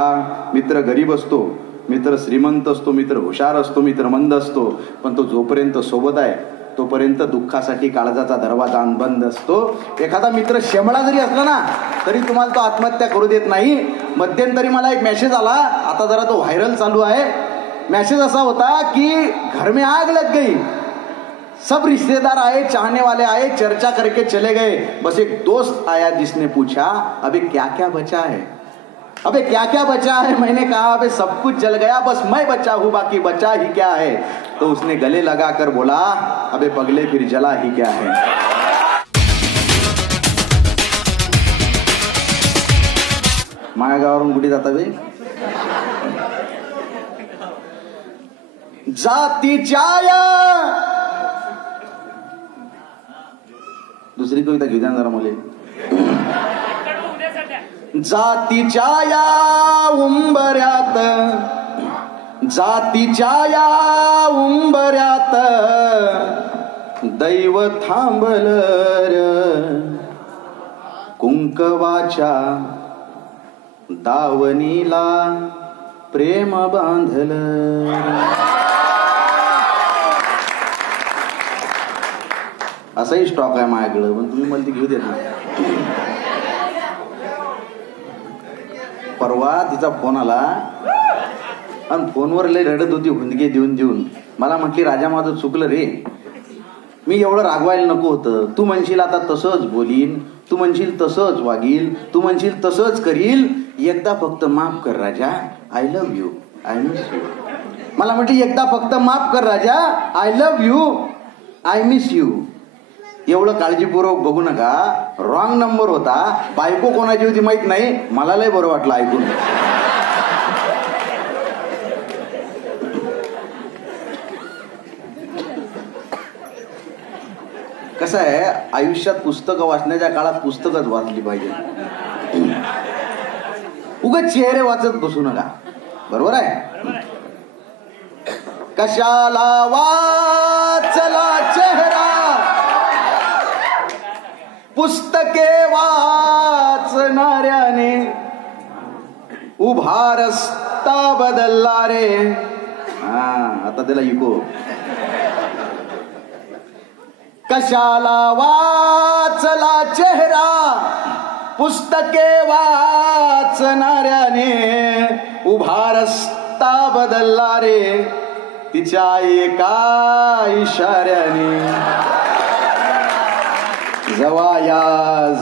हा मित्र गरीब असतो, मित्र श्रीमंत असतो, मित्र हुशार असतो, मित्र मंद असतो, पण तो जोपर्यंत सोबत आहे तोपर्यंत दुःखासाठी काळजाचा दरवाजा बंद असतो. एखादा मित्र शेमळा जरी असला ना तरी तुम्हाला तो आत्महत्या करू देत नाही. मध्यंतरी मला एक मेसेज आला, आता जरा तो व्हायरल चालू आहे. मेसेज असा होता की घर में आग लग गई, सब रिश्तेदार आए, चाहने वाले आए, चर्चा करके चले गए, बस एक दोस्त आया जिसने पूछा अबे क्या क्या बचा है, अबे क्या क्या बचा है. मैंने कहा अबे सब कुछ जल गया, बस मैं बचा हूं, बाकी बचा ही क्या है. तो उसने गले लगाकर बोला अबे पगले फिर जला ही क्या है. माया गावावरून कुठे जाता बे. जातीच्या या दुसरी कविता घेऊ द्या जरा मुले. जातीच्या या उंबऱ्यात, जातीच्या या उंबऱ्यात दैव थांबल कुंकवाच्या दावणीला प्रेम बांधल. असाही स्टॉक आहे माझ्याकडं, पण तुम्ही मला ती घेऊ देत ना. परवा तिचा फोन आला आणि फोनवर लय रडत होती हुंदके देऊन देऊन. मला म्हटली राजा माझं चुकलं रे, मी एवढं रागवायला नको होतं. तू म्हणशील आता तसंच बोलीन, तू म्हणशील तसंच वागील, तू म्हणशील तसंच करील, एकदा फक्त माफ कर राजा, I love you, I miss you. मला म्हटली एकदा फक्त माफ कर राजा, I love you, I miss you. एवढं काळजीपूर्वक बघू नका, रॉंग नंबर होता. बायको कोणाची होती माहित नाही, मला लय बरं वाटलं ऐकून. कसं आहे, आयुष्यात पुस्तकं वाचण्याच्या काळात पुस्तकच वाचली पाहिजे. उगाच चेहरे वाचत बसू नका, बरोबर आहे. कशाला वाचला चेहरा, पुस्तके वाचणाऱ्याने उभा रस्ता बदलला रे. हा आता त्याला इको. कशाला वाचला चेहरा, पुस्तके वाचणाऱ्याने उभा रस्ता बदलला रे. तिच्या एका इशाऱ्याने जवा या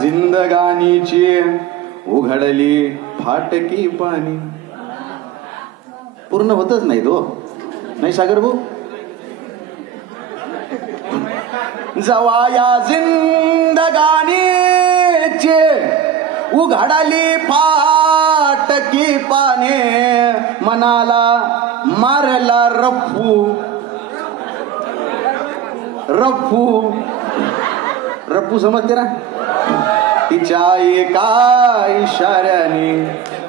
जिंदगानीची उघडली फाटकी पाणी. पूर्ण होतच नाही तो, नाही सागर भाऊ. जवा या जिंदगानीची उघडली फाटकी पाने, मनाला मारला रफ्फू रफ्फू रप्पू समजते ना. तिच्या एका इशाऱ्याने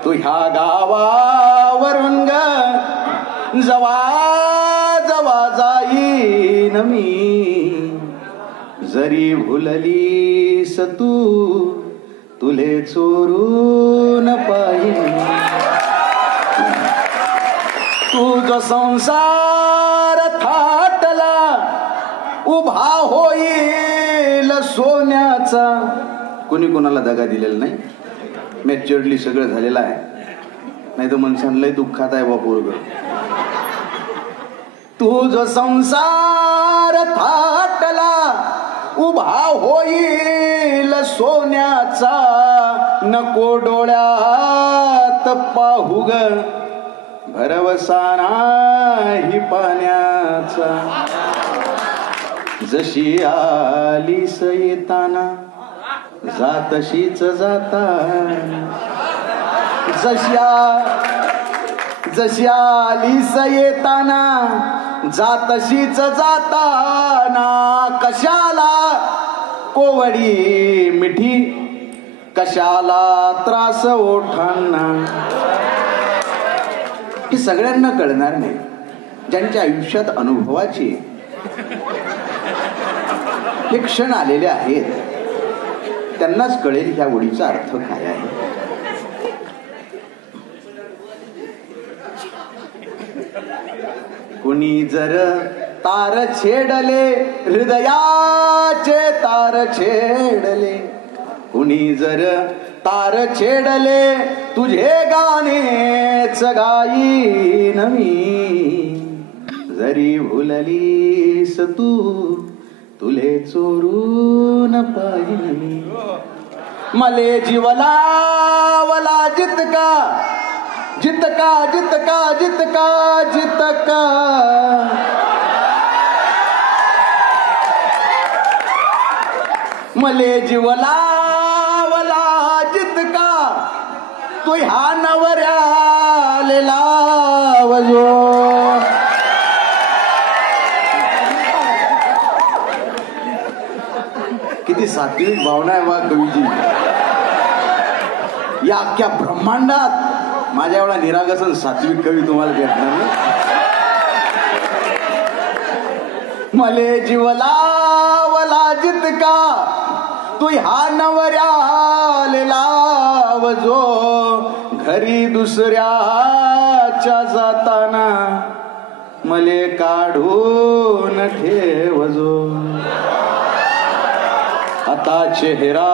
तू ह्या गावावरून ग जवा जवा जाईन मी, जरी भुललीस तू तुले चोरून पाहिन. तुझ संसार थाटला उभा होईल सोन्याचा. कोणी कोणाला दगा दिलेला नाही, मॅच्युअरली सगळं झालेलं आहे. नाही तर माणसांना लय दुःखात आहे बापूर. तुझ संसार थाटला उभा होईल सोन्याचा, नको डोळ्यात पाहू ग भरवसा नाही पाण्याचा. जशी आलीस येताना जातशीच जाताना, जशी आलीस येताना जातशीच जाताना. कशाला कोवडी मिठी, कशाला त्रास ओठांना. हे सगळ्यांना कळणार नाही. ज्यांच्या आयुष्यात अनुभवाची हे क्षण आलेले आहेत त्यांनाच कळेल ह्या ओळीचा अर्थ काय आहे. कुणी जर तार छेडले, हृदयाचे तार छेडले, कुणी जर तार छेडले, तुझे गाणेच गाईन मी. जरी भुललीस तू, तुले चोरून पाहिन मी. मले जीवला वला जितका, जितका जितका जितका जितका, मले जीवला वला जितका, तू ह्या नवऱ्याले लावजो. किती सात्विक भावना आहे बा कवीची. या अख्ख्या ब्रह्मांडात माझ्या एवढा निरागसन सात्विक कवी तुम्हाला भेटणार नाही. मले जीवला वला जितका, तू ह्या नवऱ्याले लावजो. घरी दुसऱ्याच्या जाताना मले काढून ठेवजो. आता चेहरा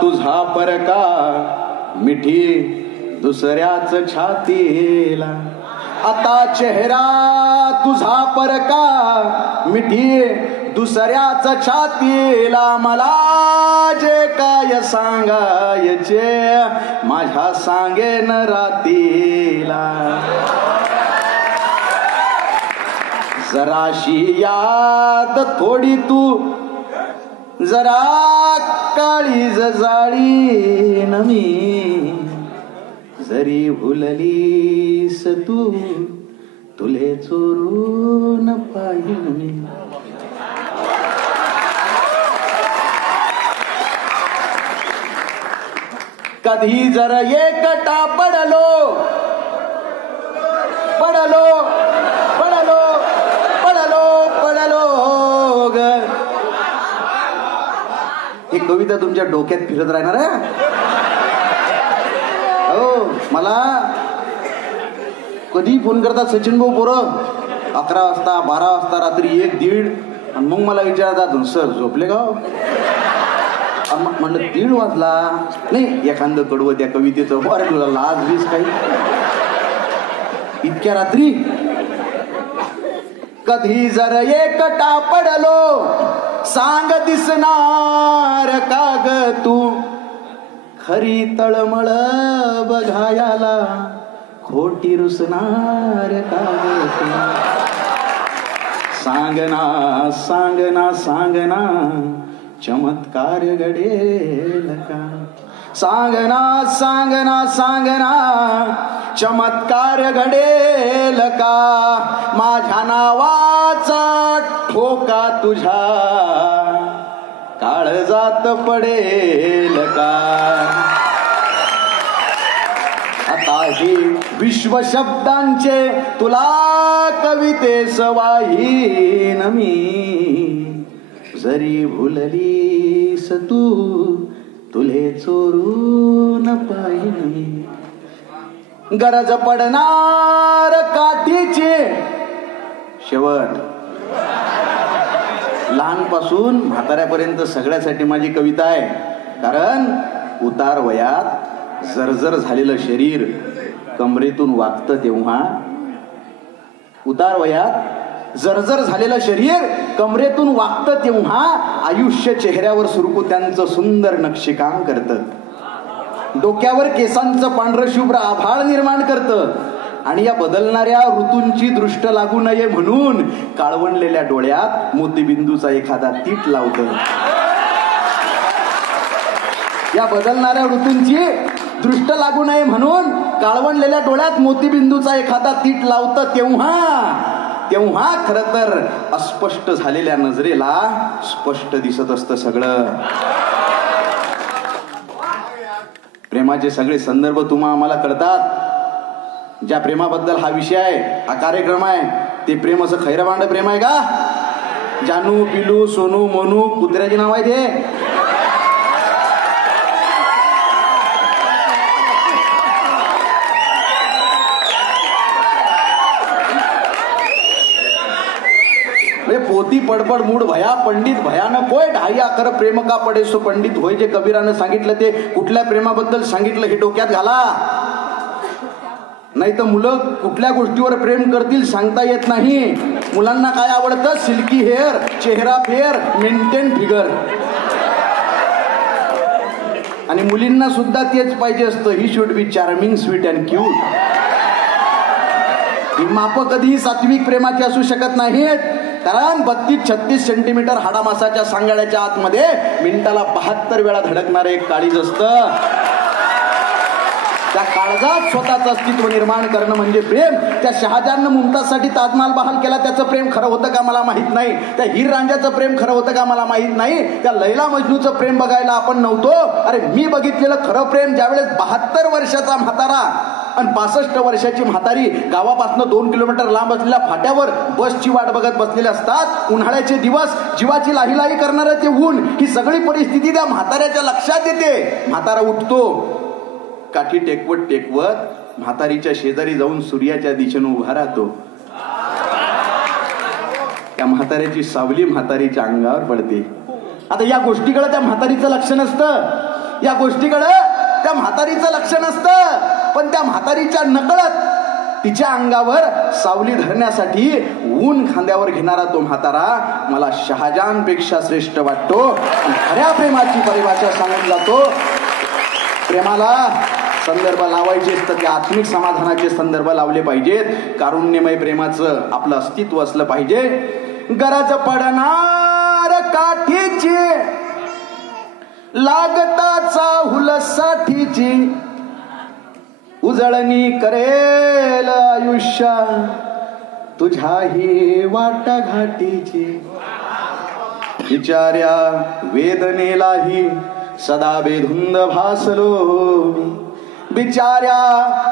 तुझा परका, मिठी दुसऱ्याच छातीला. आता चेहरा तुझा परका, मिठी दुसऱ्याच छातीला. मला जे काय सांगायचे, माझ्या सांगेन रातीला. जराशी याद थोडी तू, जरा काळीज जाळीन मी. जरी भुललीस तू, तुले चोरून पाहिन मी. कधी जर एकटा पडलो, पडलो पडलो पडलो पडलो ग. ही कविता तुमच्या डोक्यात फिरत राहणार आहे. हो, मला कधी फोन करतात सचिन भाऊ पोरं 11 वाजता 12 वाजता रात्री 1-1:30, आणि मग मला विचारतात सर झोपले का. म्हणलं 1:30 वाजला नाही, एखादं कडवं त्या कवितेचं. बरं तुला लाज बीज काही इतक्या रात्री. कधी जर एकटा पडलो, सांग दिसणार का ग तू. खरी तळमळ बघायला, खोटी रुसणार का ग तू. सांगना सांगना सांगना, चमत्कार घडेल का. सांगना सांगना सांगना, चमत्कार घडेल का. माझ्या नावाचा ठोका तुझ्या काळजात पडेल का. आता हे विश्व शब्दांचे तुला कवितेस वाहीन मी. जरी भुललीस तू, तुले चोरून पाहिन मी. गरज पडणार काठीची. शेवट लहानपासून म्हाताऱ्यापर्यंत सगळ्यासाठी माझी कविता आहे. कारण उतार वयात जर्जर झालेलं शरीर कमरेतून वागतं तेव्हा, उतार वयात जर्जर झालेलं शरीर कमरेतून वागतं तेव्हा आयुष्य चेहऱ्यावर सुरकुत्यांचं सुंदर नक्षीकाम करतं. डोक्यावर केसांचं पांढरं शुभ्र आभाळ निर्माण करतं. आणि या बदलणाऱ्या ऋतूंची दृष्ट लागू नये म्हणून काळवंडलेल्या डोळ्यात मोतीबिंदूचा एखादा तीट लावतं. या बदलणाऱ्या ऋतूंची दृष्ट लागू नये म्हणून काळवंडलेल्या डोळ्यात मोतीबिंदूचा एखादा तीट लावतं. तेव्हा खर तर अस्पष्ट झालेल्या नजरेला स्पष्ट दिसत असतं सगळं. प्रेमाचे सगळे संदर्भ तुम्हा आम्हाला कळतात. ज्या प्रेमाबद्दल हा विषय आहे, हा कार्यक्रम आहे, ते प्रेम असं खैरभांड प्रेम आहे का. जानू पिलू सोनू मोनू कुत्र्याची नाव आहे ते. पोती पडपड मूड भया पंडित भयानक होय ढाया कर प्रेम का पडे सो पंडित होय. जे कबीरानं सांगितलं ते कुठल्या प्रेमाबद्दल सांगितलं हे डोक्यात घाला. नाही तर मुलं कुठल्या गोष्टीवर प्रेम करतील सांगता येत नाही. मुलांना काय आवडतं? सिल्की हेअर, चेहरा फेअर, मेंटेन फिगर. आणि मुलींना सुद्धा तेच पाहिजे असतं. He should be charming, sweet and cute. ही माप कधीही सात्विक प्रेमाची असू शकत नाहीत. कारण 32-36 सेंटीमीटर हाडामासाच्या सांगाड्याच्या आतमध्ये मिनिटाला 72 वेळा धडकणारे एक काळीज असतं. त्या काळजात स्वतःचं अस्तित्व निर्माण करणं म्हणजे प्रेम. त्या शहाजहाननं मुमताजसाठी ताजमहाल बहाल केला, त्याचं प्रेम खरं होतं का मला माहित नाही. त्या हीर रांझ्याचं प्रेम खरं होतं का मला माहित नाही. त्या लैला मजनूचं प्रेम बघायला आपण नव्हतो. अरे मी बघितलेलं खरं प्रेम ज्यावेळेस 72 वर्षाचा म्हातारा आणि 65 वर्षाची म्हातारी गावापासून 2 किलोमीटर लांब असलेल्या फाट्यावर बसची वाट बघत बसलेले असतात. उन्हाळ्याचे दिवस, जीवाची लाहीलाही करणारं ते ऊन, ही सगळी परिस्थिती त्या म्हाताऱ्याच्या लक्षात येते. म्हातारा उठतो, काठी टेकवत टेकवत म्हातारीच्या शेजारी जाऊन सूर्याच्या दिशेने उभा राहतो. त्या म्हाताऱ्याची सावली म्हातारीच्या अंगावर पडते. आता या गोष्टीकडे त्या म्हातारीचं लक्ष नसतं. या गोष्टीकडे त्या म्हातारीचं लक्ष नसतं. पण त्या म्हातारीच्या नकळत तिच्या अंगावर सावली धरण्यासाठी ऊन खांद्यावर घेणारा तो म्हातारा मला शहाजहानपेक्षा श्रेष्ठ वाटतो. खऱ्या प्रेमाची परिभाषा सांगून जातो. प्रेमाला संदर्भ लावायचे तर त्या आत्मिक समाधानाचे संदर्भ लावले पाहिजेत. कारुण्यमय प्रेमाचं आपलं अस्तित्व असलं पाहिजे. गरज पडणार काठीची, लागताचा हुलसाठीची, उजळणी करेल आयुष्य तुझ्याही वाटाघाटीची. बिचाऱ्या वेदनेलाही सदा बेधुंद भासलो मी. बिचाऱ्या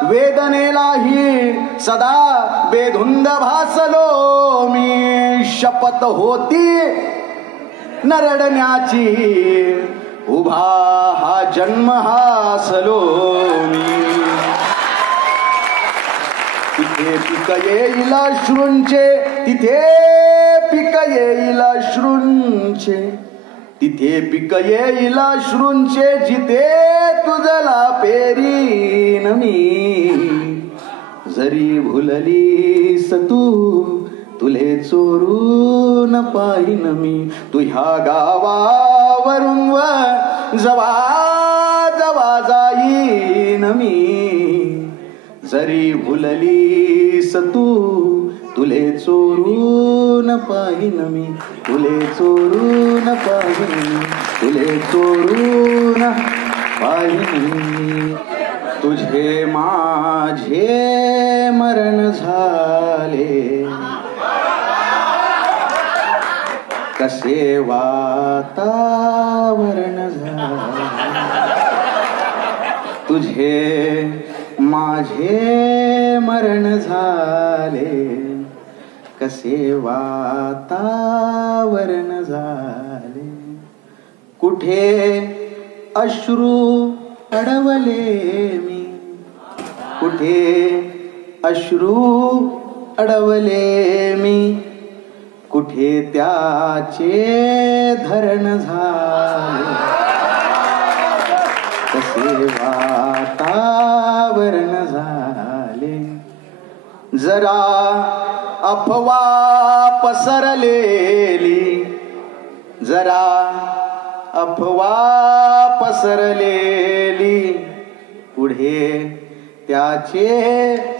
वेदनेलाही सदा बेधुंद भासलो मी. शपथ होती नरडण्याची, उभा हा जन्म हासलो मी. तिथे पिक येईल अश्रूंचे, तिथे पिक येईल अश्रूंचे, तिथे पिक येईल अश्रूंचे, जिथे तुझला पेरीन मी. जरी भुललीस तू तुले चोरून पाहिन मी. तू ह्या गावावरून जवा जवा जाईन मी. जरी भुललीस तू तुले चोरून पाहिन मी. तुले चोरून पाहिन मी. तुले चोरून पाहिन मी. तुझे माझे मरण झाले, कसे वातावरण झाले. तुझे माझे मरण झाले, कसे वातावरण झाले. कुठे अश्रू अडवले मी, कुठे अश्रू अडवले मी. कुठे त्याचे धरण झाले, कसे वातावरण झाले. जरा अफवा पसरलेली, जरा अफवा पसरलेली. पुढे त्याचे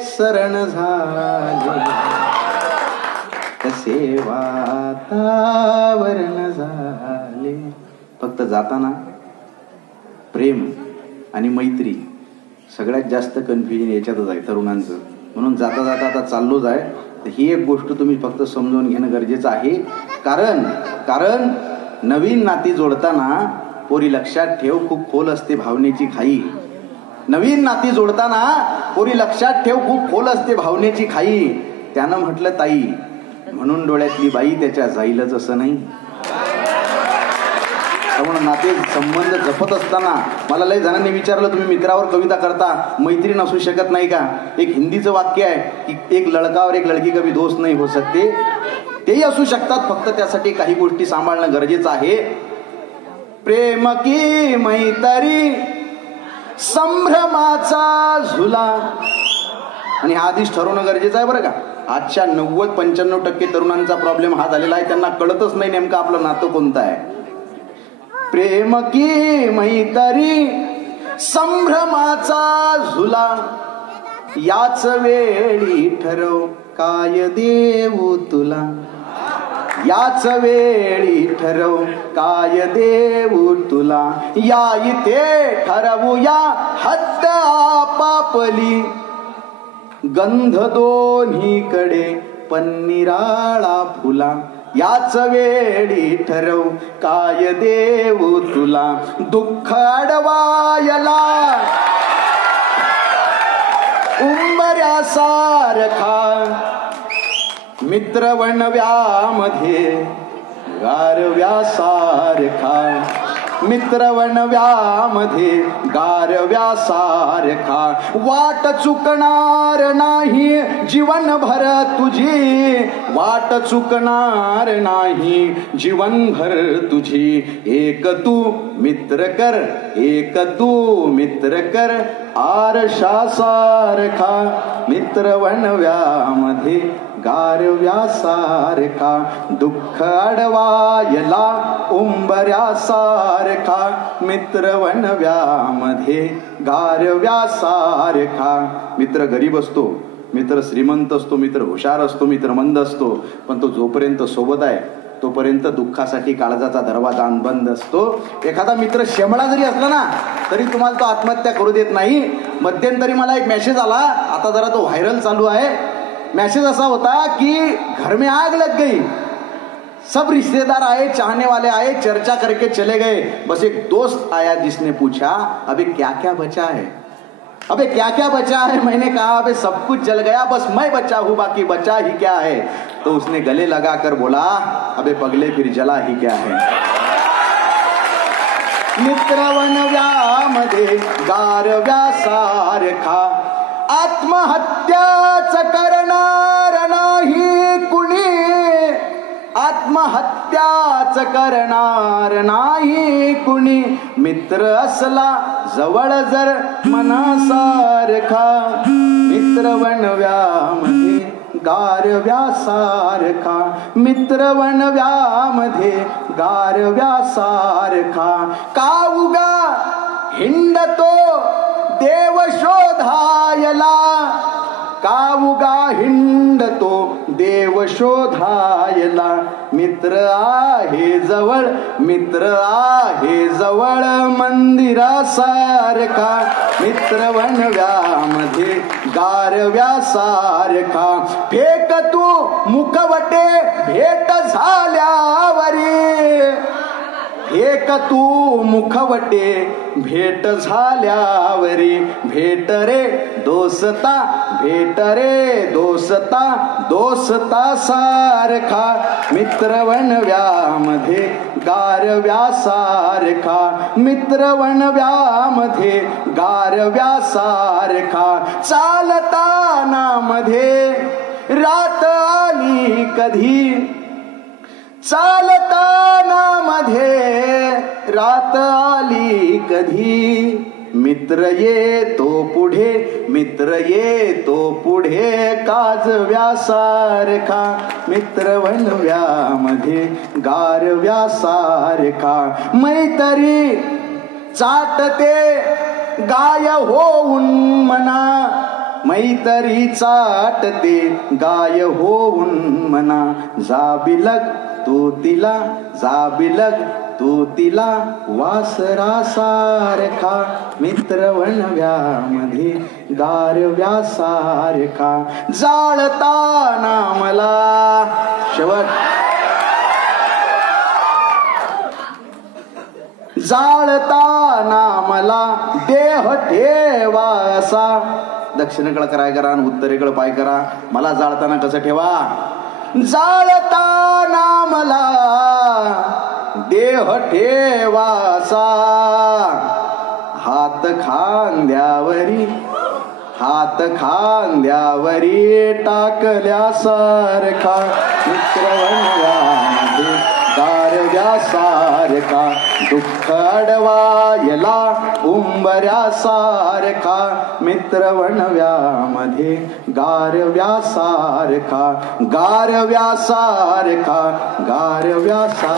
शरण झाले, कसे वातावरण झाले. फक्त जाताना प्रेम आणि मैत्री सगळ्यात जास्त कन्फ्युजन याच्यातच आहे तरुणांचं. म्हणून जाता जाता आता चाललोच आहे तर ही एक गोष्ट तुम्ही फक्त समजून घेणं गरजेचं आहे. कारण नवीन नाती जोडताना पोरी लक्षात ठेव, खूप खोल असते भावनेची खाई. नवीन नाती जोडताना पोरी लक्षात ठेव, खूप खोल असते भावनेची खाई. त्यानं म्हटलं ताई म्हणून डोळ्यातली बाई त्याच्या जाईलच असं नाही. त्यामुळे नाते संबंध जपत असताना मला लय जणांनी विचारलं तुम्ही मित्रावर कविता करता, मैत्रीण असू शकत नाही का? एक हिंदीचं वाक्य आहे की एक लड़का और एक लड़की कभी दोस्त नहीं हो सकते. तेही असू शकतात, फक्त त्यासाठी काही गोष्टी सांभाळणं गरजेचं आहे. प्रेम की मैत्री संभ्रमाचा झुला, आणि हा आधीच ठरवणं गरजेचं आहे बरं का. आजच्या 90-95% तरुणांचा प्रॉब्लेम हा झालेला आहे, त्यांना कळतच नाही नेमकं आपलं नातं कोणतं आहे. प्रेम की मैत्री संभ्रमाचा झुला, याच वेळी ठरव काय देऊ तुला, याच वेळी ठरव काय देऊ तुला. या इथे ठरवूया हद्द आपापली, गंध दोन्हीकडे पन्निराळा फुला. याच वेळी ठरव काय देऊ तुला. दुःख अडवायला उंबऱ्यासारखा, मित्र वणव्यामध्ये गारव्यासारखा, मित्र वणव्यामध्ये गारव्यासारखा. वाट चुकणार नाही जीवनभर तुझी, वाट चुकणार नाही जीवनभर तुझी. एक तू मित्र कर, एक तू मित्र कर, आरशासारखा, मित्र वणव्यामध्ये गारव्यासारखा. दुःख अडवायला उंबऱ्यासारखा, मित्र वणव्यामध्ये गारव्यासारखा. मित्र गरीब असतो, मित्र श्रीमंत असतो, मित्र हुशार असतो, मित्र मंद असतो, पण तो जोपर्यंत सोबत आहे तोपर्यंत दुःखासाठी काळजाचा दरवाजा बंद असतो. एखादा मित्र शेमळा जरी असला ना तरी तुम्हाला तो आत्महत्या करू देत नाही. मध्यंतरी मला एक मेसेज आला, आता जरा तो व्हायरल चालू आहे. मैसेज ऐसा होता कि घर में आग लग गई, सब रिश्तेदार आए, चाहने वाले आए, चर्चा करके चले गए. बस एक दोस्त आया जिसने पूछा अबे क्या क्या बचा है, अबे क्या क्या बचा है. मैंने कहा अबे सब कुछ जल गया, बस मैं बचा हूं, बाकी बचा ही क्या है. तो उसने गले लगाकर बोला अबे पगले फिर जला ही क्या है. मित्र वणव्यामध्ये गारव्यासारखा, आत्महत्याच करणार नाही कुणी, आत्महत्याच करणार नाही कुणी. मित्र असला जवळ जर मनासारखा, मित्र वणव्यामध्ये गारव्यासारखा, मित्र वणव्यामध्ये गारव्यासारखा. का उगा हिंडतो देव शोधायला, का उगा हिंडतो देव शोधायला. मित्र आहे जवळ, मित्र आहे जवळ मंदिरासारखा, मित्र वणव्यामध्ये गारव्यासारखा. फेक तू मुखवटे भेट झाल्यावरी, एक तू मुखवटे भेट झाल्यावरी. भेट रे दोस्ता, भेट रे दोस्ता, दोस्ता सारखा, मित्र वणव्यामध्ये गारव्यासारखा, मित्र वणव्यामध्ये गारव्यासारखा. चालताना मध्ये रात आली कधी, चालताना मध्ये रात आली कधी. मित्र येतो पुढे, मित्र येतो पुढे काजव्यासारखा, मित्र वणव्यामध्ये गारव्यासारखा. मैत्री चाटते गाय होऊन मना, मैत्री चाटते गाय होऊन मना. जाबिलग तू तिला, जाबिलग तू तिला वासरासारखा, मित्र वणव्यामध्ये गारव्यासारखा. जाळताना मला शेवट, जाळताना मला देह ठेवा असा. दक्षिणेकडे कराय करा आणि उत्तरेकडे पाय करा. मला जाळताना कसं ठेवा, जाळताना मला देह ठेवासा. हात खांद्यावरी, हात खांद्यावरी टाकल्यासारखा मित्रवणव्यामध्ये गारव्यासारखा दुःख अडवायला उंबऱ्यासारखा मित्रवणव्यामध्ये गारव्यासारखा गारव्यासारखा गारव्यासारखा